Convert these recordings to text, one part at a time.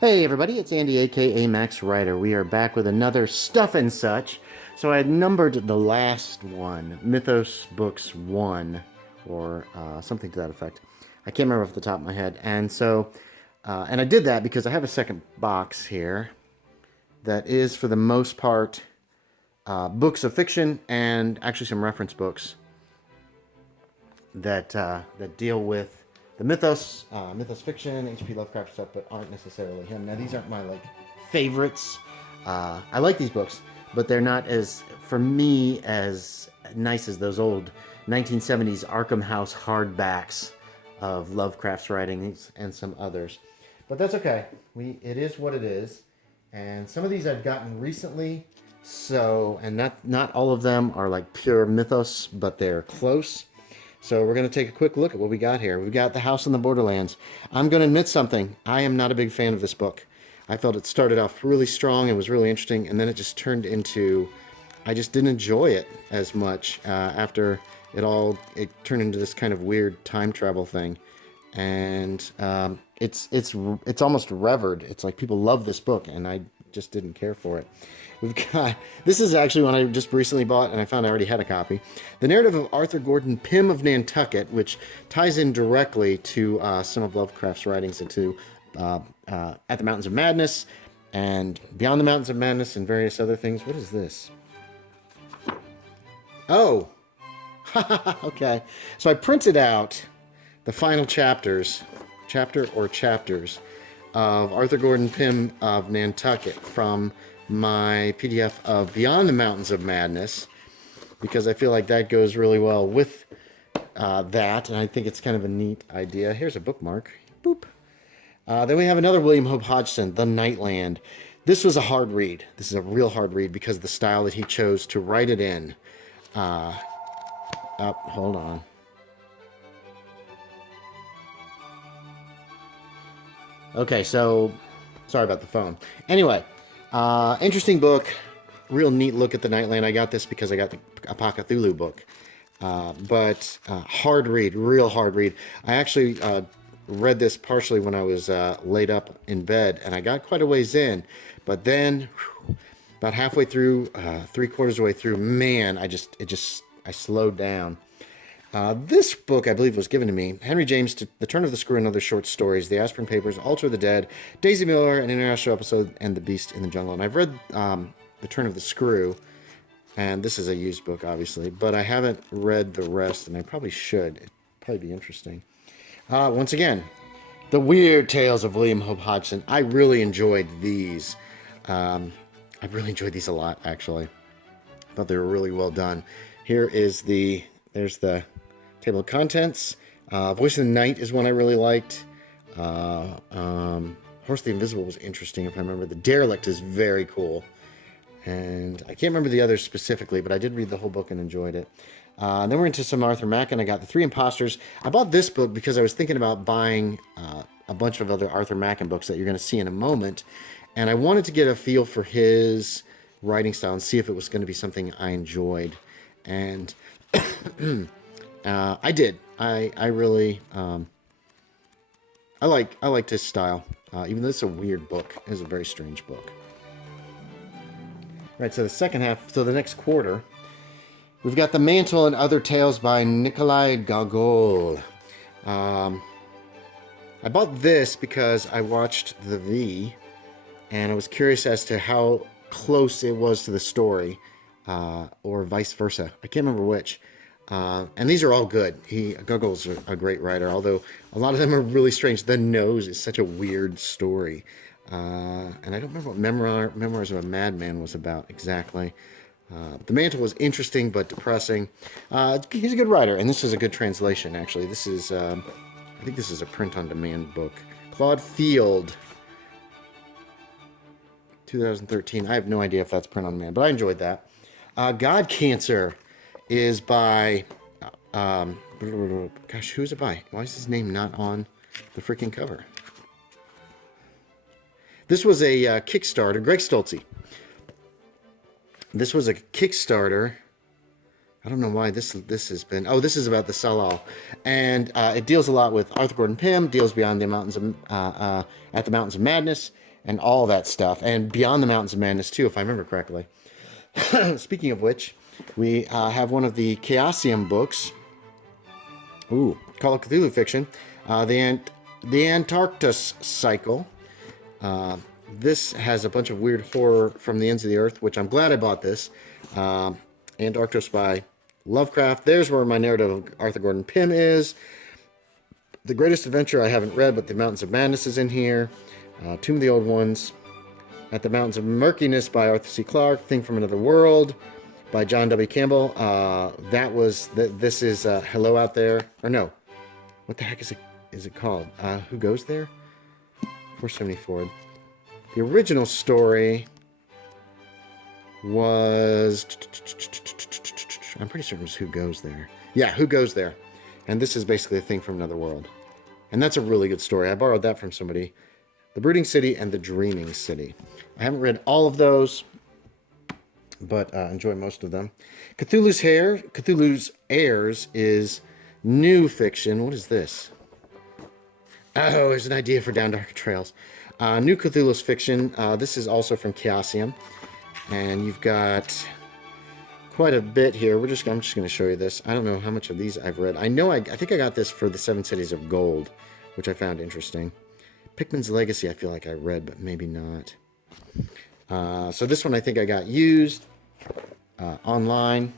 Hey everybody, it's Andy aka Max Writer. We are back with another Stuff and Such. So I had numbered the last one, Mythos Books 1, or something to that effect. I can't remember off the top of my head. And so, and I did that because I have a second box here that is, for the most part, books of fiction and actually some reference books that deal with the Mythos, Mythos Fiction, H.P. Lovecraft stuff, but aren't necessarily him. Now, these aren't my, favorites. I like these books, but they're not as, for me, as nice as those old 1970s Arkham House hardbacks of Lovecraft's writings and some others. But that's okay. It is what it is. And some of these I've gotten recently, and not all of them are like pure Mythos, but they're close. So we're going to take a quick look at what we got here. We've got The House in the Borderlands. I'm going to admit something. I am not a big fan of this book. I felt it started off really strong and was really interesting, and then it just turned into... I just didn't enjoy it as much after it turned into this kind of weird time travel thing. And it's almost revered. It's like people love this book, and I just didn't care for it. This is actually one I just recently bought, and I found I already had a copy. The narrative of Arthur Gordon Pym of Nantucket, which ties in directly to some of Lovecraft's writings into At the Mountains of Madness and Beyond the Mountains of Madness and various other things. What is this? Oh! Okay. So I printed out the final chapters of Arthur Gordon Pym of Nantucket from my PDF of Beyond the Mountains of Madness, because I feel like that goes really well with that, and I think it's kind of a neat idea. Here's a bookmark. Boop. Then we have another William Hope Hodgson, The Nightland. This was a hard read. This is a real hard read because of the style that he chose to write it in. Hold on. Okay, so sorry about the phone. Anyway, interesting book, real neat look at the Nightland. I got this because I got the Cthulhu book, but hard read, real hard read. I actually read this partially when I was laid up in bed, and I got quite a ways in, but then about halfway through, 3/4 of the way through, man, I slowed down. This book, I believe, was given to me. Henry James, The Turn of the Screw and Other Short Stories, The Aspirin Papers, Altar of the Dead, Daisy Miller, An International Episode, and The Beast in the Jungle. And I've read The Turn of the Screw, and this is a used book, obviously, but I haven't read the rest, and I probably should. It'd probably be interesting. Once again, The Weird Tales of William Hope Hodgson. I really enjoyed these. I really enjoyed these a lot, actually. I thought they were really well done. There's the table of contents. Voice of the Night is one I really liked. Horse of the Invisible was interesting, if I remember. The Derelict is very cool. And I can't remember the others specifically, but I did read the whole book and enjoyed it. Then we're into some Arthur Machen. I got The Three Imposters. I bought this book because I was thinking about buying a bunch of other Arthur Machen books that you're going to see in a moment. And I wanted to get a feel for his writing style and see if it was going to be something I enjoyed. And I did. I really I liked his style. Even though it's a weird book, it's a very strange book. Right. So the second half. So the next quarter, we've got The Mantle and Other Tales by Nikolai Gagol. I bought this because I watched The V, and I was curious as to how close it was to the story, or vice versa. I can't remember which. And these are all good. Gagol's a great writer, although a lot of them are really strange. The Nose is such a weird story. And I don't remember what Memoirs of a Madman was about exactly. The Mantle was interesting but depressing. He's a good writer, and this is a good translation, actually. This is, I think this is a print-on-demand book. Claude Field, 2013. I have no idea if that's print-on-demand, but I enjoyed that. God Cancer is by, gosh, who's it by? Why is his name not on the freaking cover? This was a Kickstarter, Greg Stolze. This was a Kickstarter. I don't know why this has been. Oh, this is about the Salal, and it deals a lot with Arthur Gordon Pym. Deals beyond the mountains of, at the Mountains of Madness, and all that stuff, and Beyond the Mountains of Madness too, if I remember correctly. Speaking of which, we have one of the Chaosium books. Ooh, Call of Cthulhu Fiction, the Antarctus Cycle. This has a bunch of weird horror from the ends of the earth, which I'm glad I bought this. Antarctus by Lovecraft. There's where my narrative of Arthur Gordon Pym is. The Greatest Adventure I haven't read, but the Mountains of Madness is in here. Tomb of the Old Ones. At the Mountains of Murkiness by Arthur C. Clarke. Thing from Another World by John W. Campbell. This is Hello Out There. Or no. What the heck is it called? Who Goes There? 474. The original story was... I'm pretty certain it was Who Goes There. Yeah, Who Goes There. And this is basically a thing from another world. And that's a really good story. I borrowed that from somebody. The Brooding City and The Dreaming City. I haven't read all of those, but enjoy most of them. Cthulhu's Heirs is new fiction. What is this? Oh, there's an idea for Down Darker Trails. New Cthulhu's fiction. This is also from Chaosium. And you've got quite a bit here. I'm just going to show you this. I don't know how much of these I've read. I know I think I got this for the Seven Cities of Gold, which I found interesting. Pikmin's Legacy I feel like I read, but maybe not. So this one I think I got used online.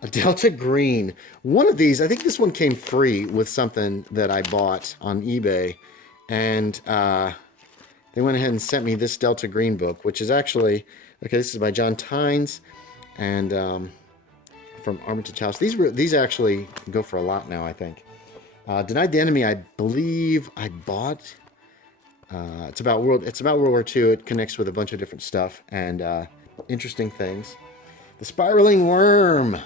A Delta Green. One of these, I think this one came free with something that I bought on eBay. And they went ahead and sent me this Delta Green book, which is actually... Okay, this is by John Tynes and from Armitage House. These actually go for a lot now, I think. Denied the Enemy, I believe I bought. It's about World War II. It connects with a bunch of different stuff and interesting things. The Spiraling Worm.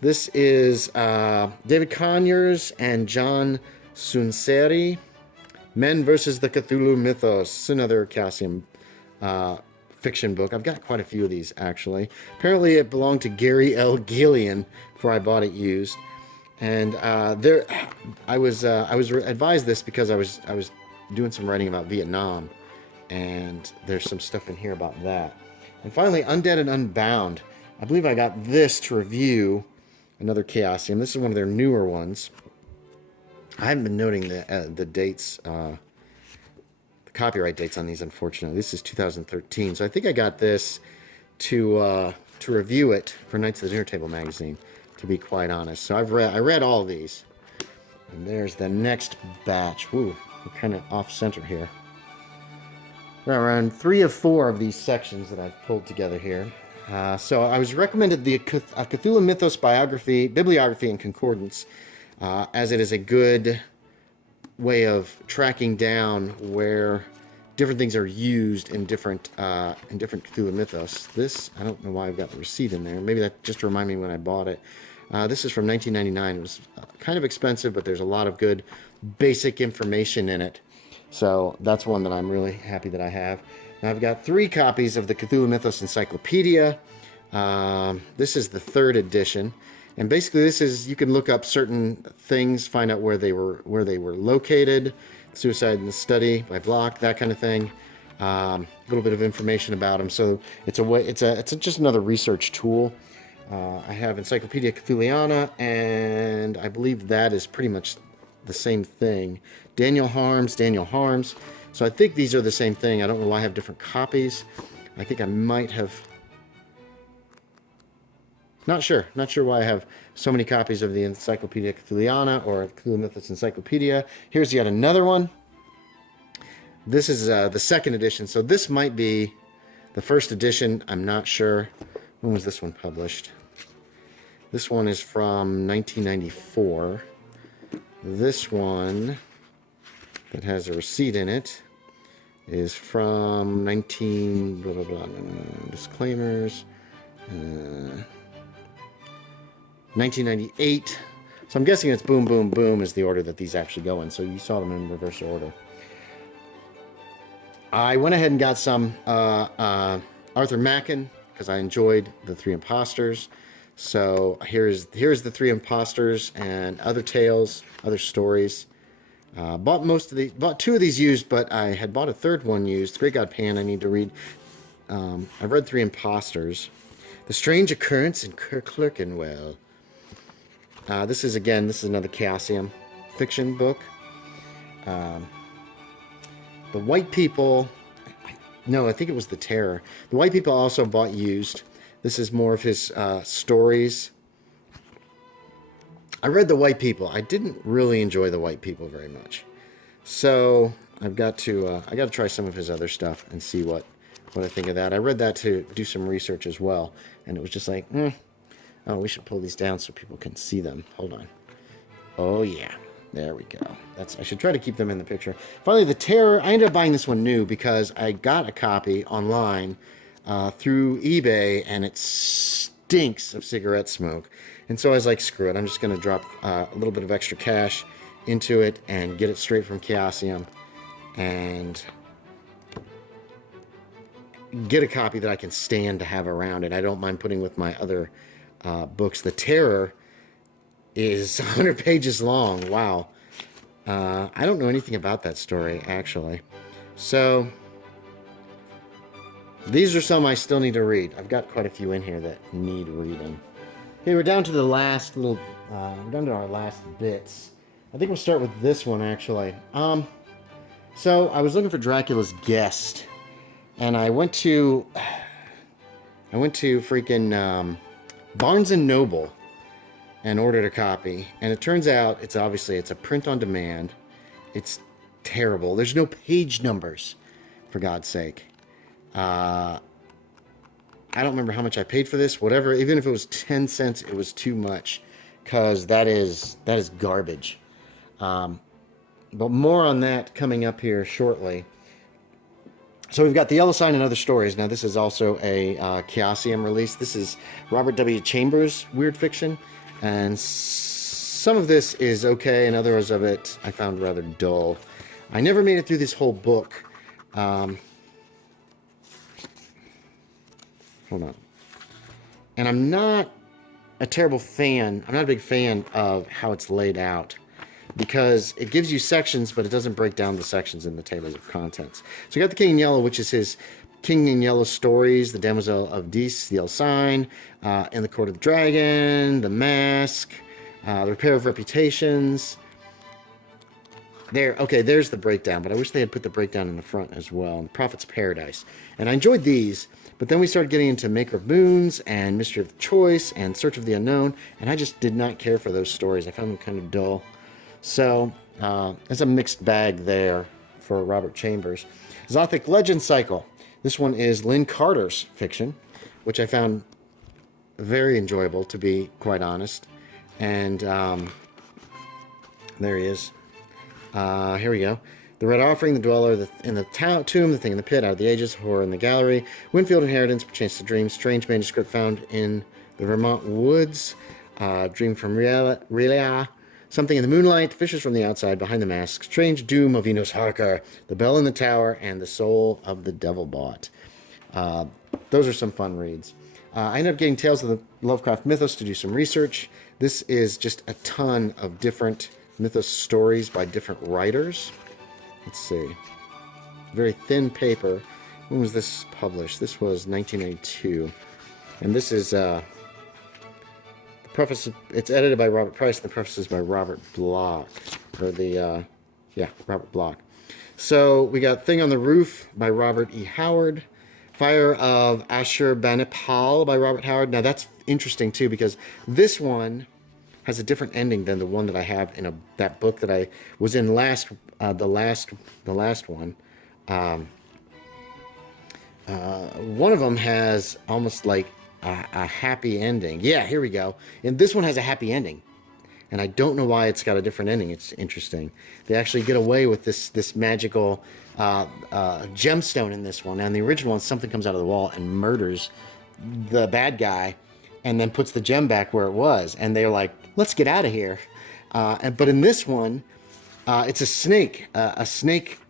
This is David Conyers and John Sunseri. Men versus the Cthulhu Mythos. It's another Chaosium fiction book. I've got quite a few of these, actually. Apparently, it belonged to Gary L. Gillian before I bought it used. And I was advised this because I was doing some writing about Vietnam, and there's some stuff in here about that. And finally, Undead and Unbound. I believe I got this to review. Another Chaosium. This is one of their newer ones. I haven't been noting the dates, the copyright dates on these, unfortunately. This is 2013, so I think I got this to review it for Knights of the Dinner Table magazine, to be quite honest. So I read all of these. And there's the next batch. Woo, we're kind of off center here. We're around 3 of 4 of these sections that I've pulled together here. So I was recommended the Cthulhu Mythos bibliography and concordance, as it is a good way of tracking down where different things are used in different Cthulhu Mythos. This, I don't know why I've got the receipt in there. Maybe that just to remind me when I bought it. This is from 1999. It was kind of expensive, but there's a lot of good basic information in it. So that's one that I'm really happy that I have. Now I've got 3 copies of the Cthulhu Mythos Encyclopedia. This is the 3rd edition. And basically this is, you can look up certain things, find out where they were located, Suicide in the Study by Block, that kind of thing. A little bit of information about them. So it's just another research tool. I have Encyclopedia Cthulhiana, and I believe that is pretty much the same thing. Daniel Harms. So I think these are the same thing. I don't know why I have different copies. I think I might have... Not sure why I have so many copies of the Encyclopedia Cthulhiana or Cthulhu Mythos Encyclopedia. Here's yet another one. This is the 2nd edition, so this might be the 1st edition. I'm not sure. When was this one published? This one is from 1994. This one that has a receipt in it is from disclaimers. 1998. So I'm guessing it's Boom Boom Boom is the order that these actually go in. So you saw them in reverse order. I went ahead and got some Arthur Machen because I enjoyed the Three Imposters. So here's the Three Imposters and other tales, other stories. Bought two of these used, but I had bought a third one used. Great God Pan, I need to read. I've read Three Imposters. The Strange Occurrence in Clerkenwell. This is another Chaosium fiction book. The White People, no, I think it was The Terror. The White People also bought used. This is more of his stories. I read The White People. I didn't really enjoy The White People very much. So I've got to try some of his other stuff and see what I think of that. I read that to do some research as well, and it was just like, oh, we should pull these down so people can see them. Hold on. Oh yeah, there we go. I should try to keep them in the picture. Finally, The Terror. I ended up buying this one new because I got a copy online through eBay, and it stinks of cigarette smoke. And so I was like, screw it. I'm just going to drop a little bit of extra cash into it and get it straight from Chaosium and get a copy that I can stand to have around it. I don't mind putting with my other books. The Terror is 100 pages long. Wow. I don't know anything about that story, actually. So these are some I still need to read. I've got quite a few in here that need reading. Okay, we're down to the last little, we're down to our last bits. I think we'll start with this one, actually. So I was looking for Dracula's Guest, and I went to freaking Barnes & Noble and ordered a copy, and it turns out it's a print on demand. It's terrible. There's no page numbers, for God's sake. I don't remember how much I paid for this. Whatever, even if it was 10 cents, it was too much, because that is garbage. But more on that coming up here shortly. So we've got The Yellow Sign and Other Stories. Now this is also a Chaosium release. This is Robert W. Chambers' weird fiction, and some of this is okay, and others of it I found rather dull. I never made it through this whole book. Hold on. And I'm not a terrible fan. I'm not a big fan of how it's laid out, because it gives you sections, but it doesn't break down the sections in the tables of contents. So you got The King in Yellow, which is his King in Yellow stories, The Demoiselle of Dis, The Yellow Sign, In the Court of the Dragon, The Mask, The Repair of Reputations. There's the breakdown, but I wish they had put the breakdown in the front as well. The Prophet's Paradise. And I enjoyed these, but then we started getting into Maker of Moons and Mystery of the Choice and Search of the Unknown, and I just did not care for those stories. I found them kind of dull. So, it's a mixed bag there for Robert Chambers. Zothic Legend Cycle. This one is Lynn Carter's fiction, which I found very enjoyable, to be quite honest. And there he is. Here we go. The Red Offering, The Dweller in the Tomb, The Thing in the Pit, Out of the Ages, Horror in the Gallery, Winfield Inheritance, Perchance to Dream, Strange Manuscript Found in the Vermont Woods, Dream from Relia, Something in the Moonlight, Fishes from the Outside, Behind the Mask, Strange Doom of Enos Harker, The Bell in the Tower, and The Soul of the Devil Bought. Those are some fun reads. I ended up getting Tales of the Lovecraft Mythos to do some research. This is just a ton of different Mythos stories by different writers. Let's see. Very thin paper. When was this published? This was 1982. And this is the preface. It's edited by Robert Price, and the preface is by Robert Bloch. Robert Bloch. So we got Thing on the Roof by Robert E. Howard. Fire of Ashur-banipal by Robert Howard. Now that's interesting too, because this one has a different ending than the one that I have in that book that I was in the last one. One of them has almost like a happy ending. Yeah, here we go. And this one has a happy ending, and I don't know why it's got a different ending. It's interesting. They actually get away with this magical gemstone in this one. And the original one, something comes out of the wall and murders the bad guy, and then puts the gem back where it was. And they're like, let's get out of here. But in this one, it's a snake. A snake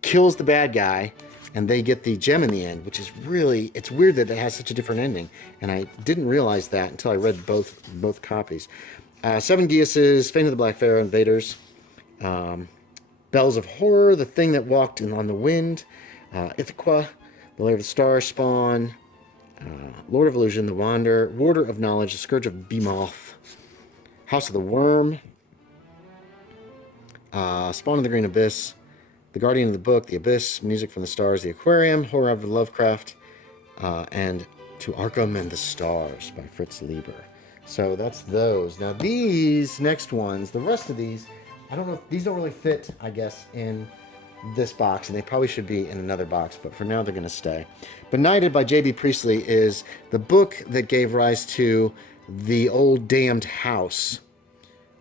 kills the bad guy, and they get the gem in the end, which is really, it's weird that it has such a different ending. And I didn't realize that until I read both copies. Seven Geases, Fate of the Black Pharaoh, Invaders. Bells of Horror, The Thing That Walked on the Wind, Ithaca, The Lair of the Stars, Spawn, Lord of Illusion, The Warder of Knowledge, The Scourge of Behemoth, House of the Worm, Spawn of the Green Abyss, The Guardian of the Book, The Abyss, Music from the Stars, The Aquarium, Horror of Lovecraft, and To Arkham and the Stars by Fritz Lieber. So that's those. Now these next ones, the rest of these, I don't know, these don't really fit, I guess, in this box, and they probably should be in another box, but for now they're going to stay. Benighted by J.B. Priestley is the book that gave rise to The Old Damned House,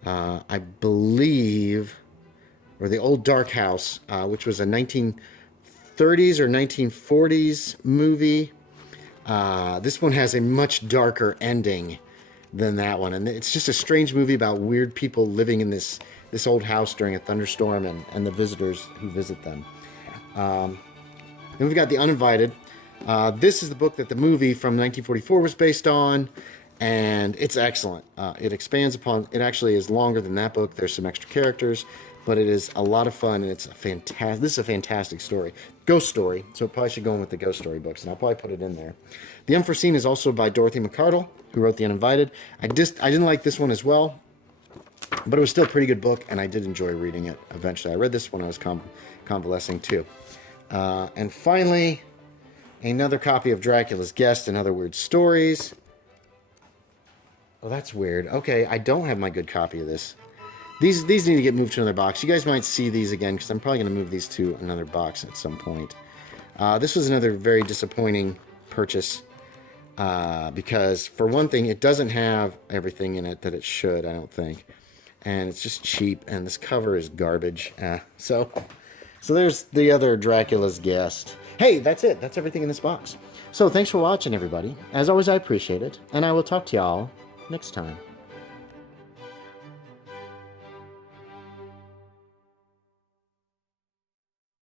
I believe, or The Old Dark House, which was a 1930s or 1940s movie. This one has a much darker ending than that one, and it's just a strange movie about weird people living in this old house during a thunderstorm and the visitors who visit them. Then we've got The Uninvited. This is the book that the movie from 1944 was based on, and it's excellent. It expands upon, it actually is longer than that book. There's some extra characters, but it is a lot of fun, and it's a fantastic, this is a fantastic story. Ghost story, so it probably should go in with the ghost story books, and I'll probably put it in there. The Unforeseen is also by Dorothy McCardle, who wrote The Uninvited. I didn't like this one as well, but it was still a pretty good book, and I did enjoy reading it eventually. I read this when I was convalescing too. And finally, another copy of Dracula's Guest and Other Weird Stories. Oh, that's weird. Okay, I don't have my good copy of this. These need to get moved to another box. You guys might see these again, because I'm probably going to move these to another box at some point. This was another very disappointing purchase, because, for one thing, it doesn't have everything in it that it should, I don't think. And it's just cheap, and this cover is garbage. So there's the other Dracula's Guest. Hey, that's it. That's everything in this box. So thanks for watching, everybody. As always, I appreciate it, and I will talk to y'all next time.